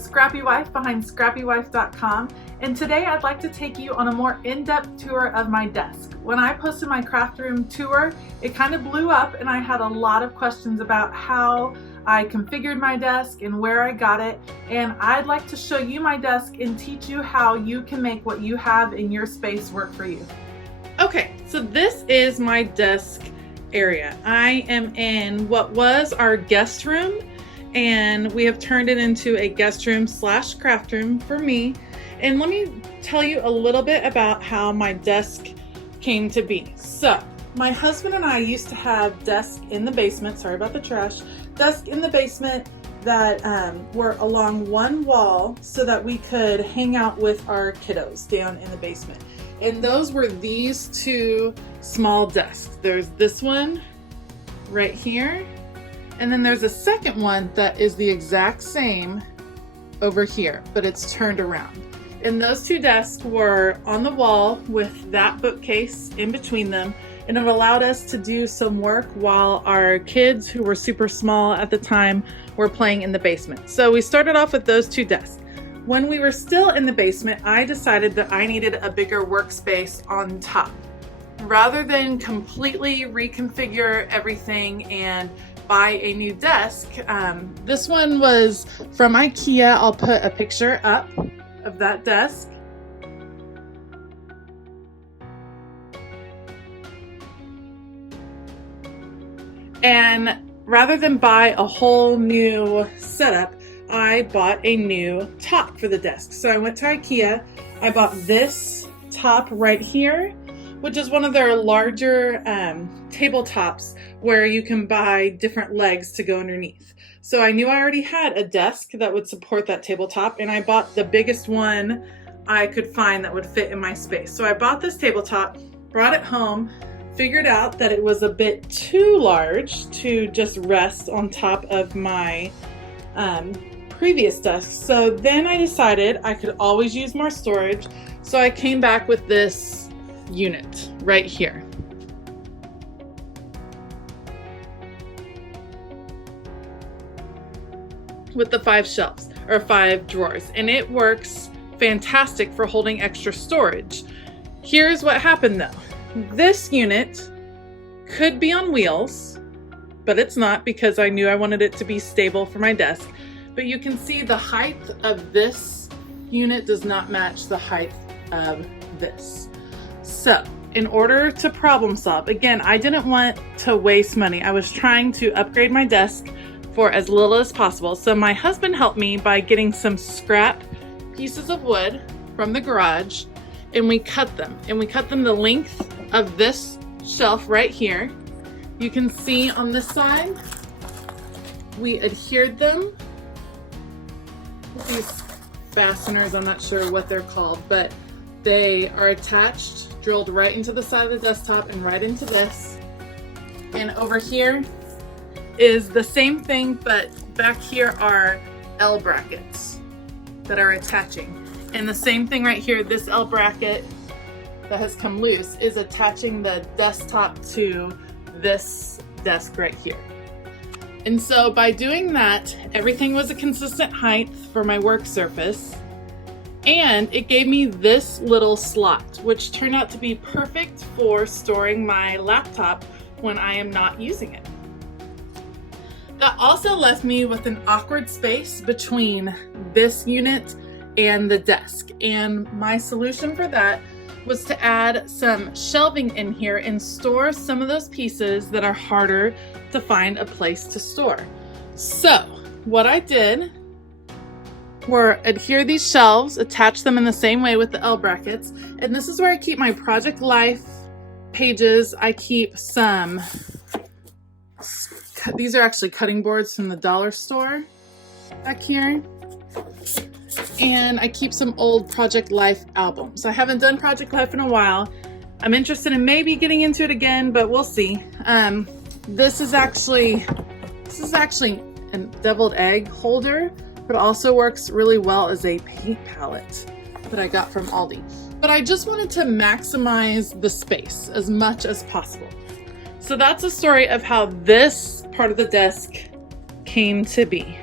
Scrappy Wife behind scrappywife.com, and today I'd like to take you on a more in-depth tour of my desk. When I posted my craft room tour, it kind of blew up and I had a lot of questions about how I configured my desk and where I got it, and I'd like to show you my desk and teach you how you can make what you have in your space work for you. Okay, so this is my desk area. I am in what was our guest room, and we have turned it into a guest room slash craft room for me. And let me tell you a little bit about how my desk came to be. So my husband and I used to have desks in the basement, sorry about the trash, desk in the basement that were along one wall so that we could hang out with our kiddos down in the basement. And those were these two small desks. There's this one right here, and then there's a second one that is the exact same over here, but it's turned around. And those two desks were on the wall with that bookcase in between them, and it allowed us to do some work while our kids, who were super small at the time, were playing in the basement. So we started off with those two desks. When we were still in the basement, I decided that I needed a bigger workspace on top. Rather than completely reconfigure everything and buy a new desk, this one was from IKEA. I'll put a picture up of that desk. And rather than buy a whole new setup, I bought a new top for the desk. So I went to IKEA, I bought this top right here, which is one of their larger tabletops where you can buy different legs to go underneath. So I knew I already had a desk that would support that tabletop, and I bought the biggest one I could find that would fit in my space. So I bought this tabletop, brought it home, figured out that it was a bit too large to just rest on top of my previous desk. So then I decided I could always use more storage. So I came back with this unit right here. With the 5 shelves or 5 drawers, and it works fantastic for holding extra storage. Here's what happened though. This unit could be on wheels, but it's not because I knew I wanted it to be stable for my desk. But you can see the height of this unit does not match the height of this. So in order to problem solve, again, I didn't want to waste money. I was trying to upgrade my desk for as little as possible. So my husband helped me by getting some scrap pieces of wood from the garage, and we cut them. And we cut them the length of this shelf right here. You can see on this side, we adhered them with these fasteners. I'm not sure what they're called, but they are attached, drilled right into the side of the desktop and right into this. And over here is the same thing, but back here are L brackets that are attaching. And the same thing right here, this L bracket that has come loose is attaching the desktop to this desk right here. And so by doing that, everything was a consistent height for my work surface, and it gave me this little slot, which turned out to be perfect for storing my laptop when I am not using it. That also left me with an awkward space between this unit and the desk. And my solution for that was to add some shelving in here and store some of those pieces that are harder to find a place to store. So what I did were adhere these shelves, attach them in the same way with the L brackets, and this is where I keep my Project Life pages. I keep some, these are actually cutting boards from the dollar store back here. And I keep some old Project Life albums. I haven't done Project Life in a while. I'm interested in maybe getting into it again, but we'll see. This is actually a deviled egg holder, but also works really well as a paint palette that I got from Aldi. But I just wanted to maximize the space as much as possible. So that's a story of how this part of the desk came to be.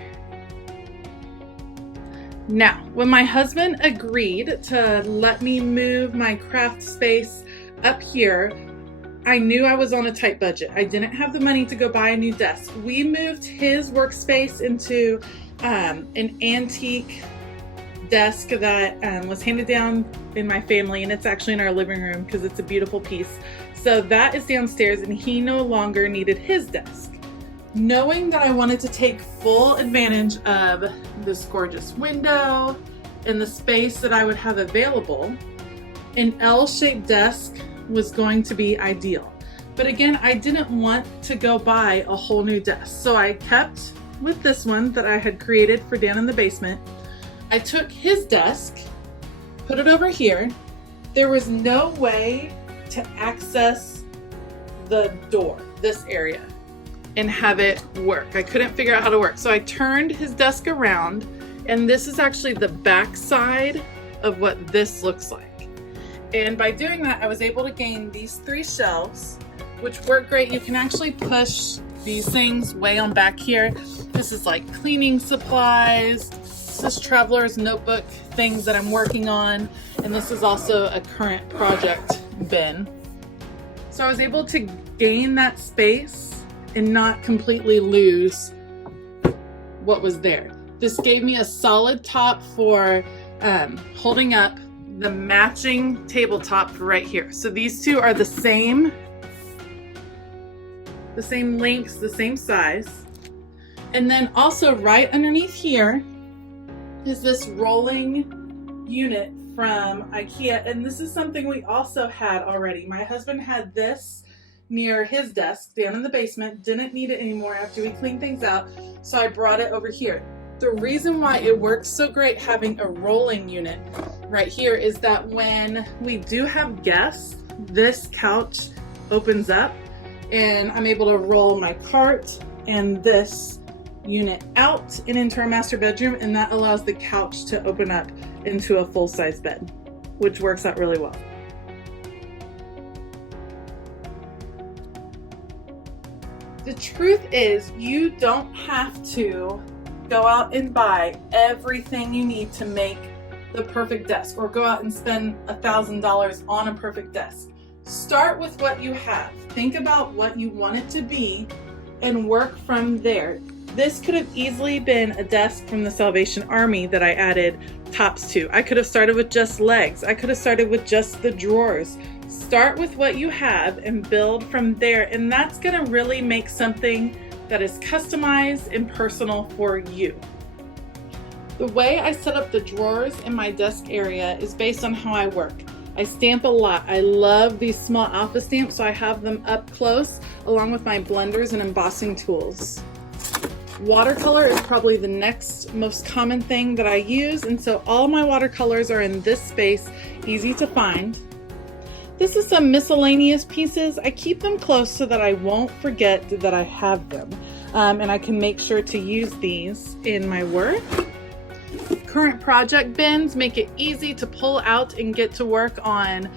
Now, when my husband agreed to let me move my craft space up here, I knew I was on a tight budget. I didn't have the money to go buy a new desk. We moved his workspace into an antique desk that was handed down in my family, and it's actually in our living room because it's a beautiful piece. So that is downstairs, and he no longer needed his desk. Knowing that I wanted to take full advantage of this gorgeous window and the space that I would have available, an L-shaped desk was going to be ideal. But again, I didn't want to go buy a whole new desk. So I kept with this one that I had created for down in the basement. I took his desk, put it over here. There was no way to access the door, this area, and have it work. I couldn't figure out how to work. So I turned his desk around, and this is actually the back side of what this looks like. And by doing that, I was able to gain these 3 shelves, which work great. You can actually push these things way on back here. This is like cleaning supplies. This is traveler's notebook things that I'm working on. And this is also a current project bin. So I was able to gain that space and not completely lose what was there. This gave me a solid top for holding up the matching tabletop for right here. So these two are the same lengths, the same size. And then also right underneath here is this rolling unit from IKEA. And this is something we also had already. My husband had this near his desk down in the basement, didn't need it anymore after we cleaned things out. So I brought it over here. The reason why it works so great having a rolling unit right here is that when we do have guests, this couch opens up and I'm able to roll my cart and this unit out and into our master bedroom, and that allows the couch to open up into a full-size bed, which works out really well. The truth is, you don't have to go out and buy everything you need to make the perfect desk, or go out and spend $1,000 on a perfect desk. Start with what you have. Think about what you want it to be and work from there. This could have easily been a desk from the Salvation Army that I added tops to. I could have started with just legs. I could have started with just the drawers. Start with what you have and build from there, and that's gonna really make something that is customized and personal for you. The way I set up the drawers in my desk area is based on how I work. I stamp a lot. I love these small alpha stamps, so I have them up close along with my blenders and embossing tools. Watercolor is probably the next most common thing that I use, and so all my watercolors are in this space, easy to find. This is some miscellaneous pieces. I keep them close so that I won't forget that I have them, and I can make sure to use these in my work. Current project bins make it easy to pull out and get to work on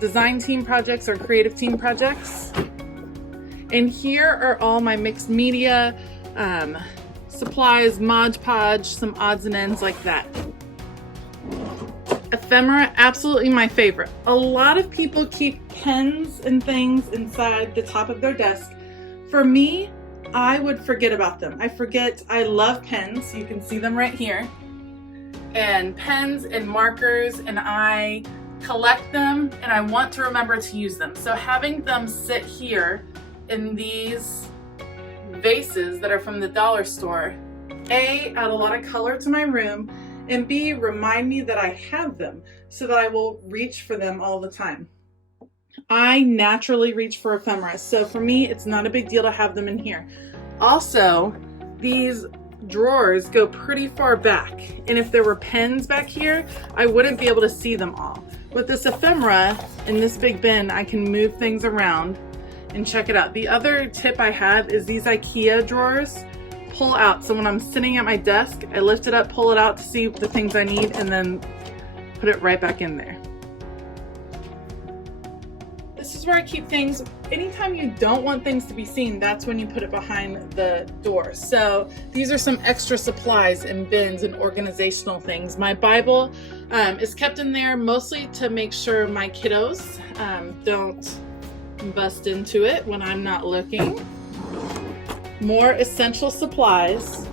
design team projects or creative team projects. And here are all my mixed media supplies, Mod Podge, some odds and ends like that. Ephemera, absolutely my favorite. A lot of people keep pens and things inside the top of their desk. For me, I would forget about them. I love pens. You can see them right here. And pens and markers, and I collect them and I want to remember to use them. So having them sit here in these vases that are from the dollar store, A, add a lot of color to my room, and B, remind me that I have them so that I will reach for them all the time. I naturally reach for ephemera, so for me, it's not a big deal to have them in here. Also, these drawers go pretty far back, and if there were pens back here, I wouldn't be able to see them all. With this ephemera in this big bin, I can move things around and check it out. The other tip I have is these IKEA drawers pull out. So when I'm sitting at my desk, I lift it up, pull it out to see the things I need, and then put it right back in there. This this is where I keep things. Anytime you don't want things to be seen, that's when you put it behind the door. So these are some extra supplies and bins and organizational things. My Bible is kept in there mostly to make sure my kiddos don't bust into it when I'm not looking. More essential supplies.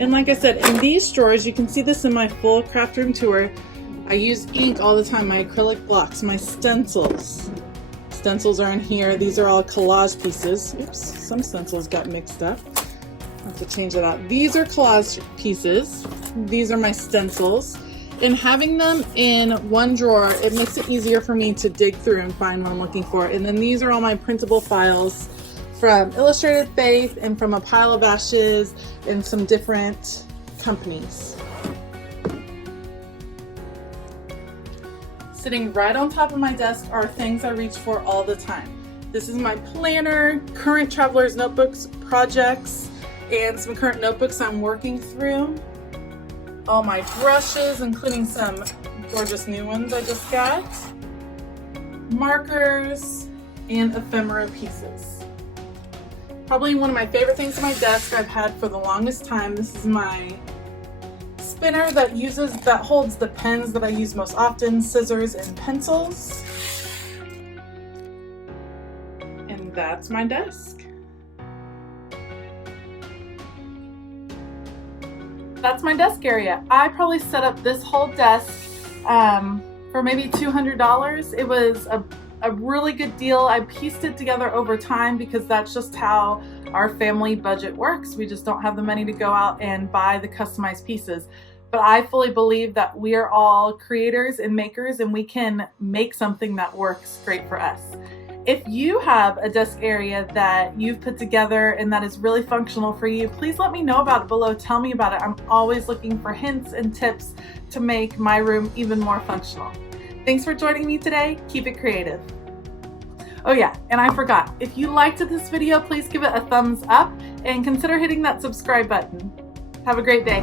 And like I said, in these drawers, you can see this in my full craft room tour, I use ink all the time, my acrylic blocks, my stencils. Stencils are in here. These are all collage pieces. Oops, some stencils got mixed up. I have to change that out. These are collage pieces. These are my stencils. And having them in one drawer, it makes it easier for me to dig through and find what I'm looking for. And then these are all my printable files from Illustrated Faith and from a pile of ashes and some different companies. Sitting right on top of my desk are things I reach for all the time. This is my planner, current traveler's notebooks, projects, and some current notebooks I'm working through. All my brushes, including some gorgeous new ones I just got. Markers, and ephemera pieces. Probably one of my favorite things on my desk I've had for the longest time. This is my spinner that holds the pens that I use most often, scissors and pencils. And that's my desk. That's my desk area. I probably set up this whole desk for maybe $200. It was a really good deal. I pieced it together over time because that's just how our family budget works. We just don't have the money to go out and buy the customized pieces. But I fully believe that we are all creators and makers, and we can make something that works great for us. If you have a desk area that you've put together and that is really functional for you, please let me know about it below. Tell me about it. I'm always looking for hints and tips to make my room even more functional. Thanks for joining me today. Keep it creative. Oh yeah, and I forgot, if you liked this video, please give it a thumbs up and consider hitting that subscribe button. Have a great day.